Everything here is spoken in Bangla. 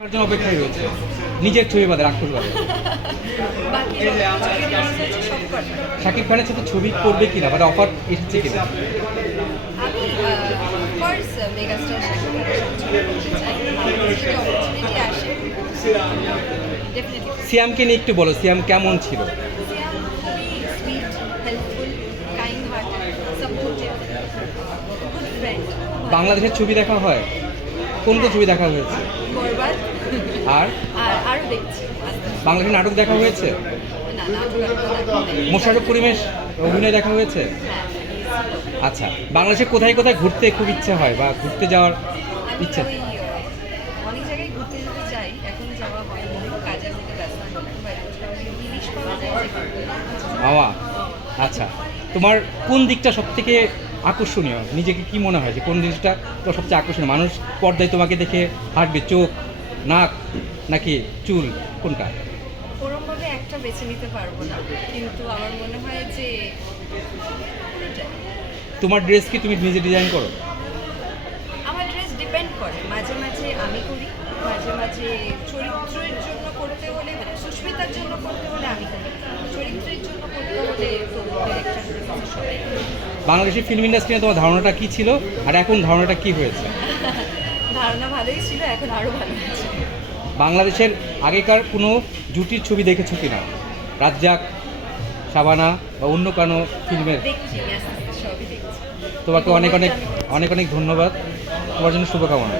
তার জন্য অপেক্ষায় রয়েছে নিজের ছবি বাদে রাক্ষস বাদে। শাকিব খানের সাথে ছবি করবে কিনা, মানে অফার এসেছে কিনা? সিয়ামকে নিয়ে একটু বলো, সিয়াম কেমন ছিল? বাংলাদেশের ছবি দেখা হয়? কোন কোন ছবি দেখা হয়েছে? আর বাংলাদেশের নাটক দেখা হয়েছে? মোশাররফ করিমের অভিনয় দেখা হয়েছে? আচ্ছা, বাংলাদেশে কোথায় কোথায় ঘুরতে খুব ইচ্ছে হয় বা ঘুরতে যাওয়ার ইচ্ছা? অনেক জায়গায় ঘুরতে যেতে চাই, এখন যাওয়া হয়নি, কাজের মধ্যে ব্যস্ত ইলিশ পাওয়া যায়। মামা, আচ্ছা, তোমার কোন দিকটা সব থেকে আকর্ষণীয়? নিজেকে কি মনে হয় যে কোন জিনিসটা তো সবচেয়ে আকর্ষণীয়? মানুষ পর্দায় তোমাকে দেখে হাঁটবে, চোখ, নাক নাকি চুল, কোনটা? ওরমভাবে একটা বেছে নিতে পারবো না, কিন্তু আমার মনে হয় যে তোমার ড্রেস কি তুমি নিজে ডিজাইন করো? আমার ড্রেস ডিপেন্ড করে, মাঝে মাঝে আমি করি, মাঝে মাঝে চরিত্রের জন্য করতে হলে, মানে সুস্মিতার জন্য করতে হলে আমি করি, চরিত্রের জন্য করতে হলে তো সবাই। বাংলাদেশের ফিল্ম ইন্ডাস্ট্রি নিয়ে তোমার ধারণাটা কী ছিল আর এখন ধারণাটা কী হয়েছে? ধারণা ভালোই ছিল, এখন আরও ভালো আছে। বাংলাদেশের আগেকার কোনো জুটির ছবি দেখেছো কিনা? রাজ্জাক, শাবানা বা অন্য কোনো ফিল্মের? দেখছি, সবই দেখছি। তোমাকে অনেক অনেক অনেক অনেক ধন্যবাদ, তোমার জন্য শুভকামনা।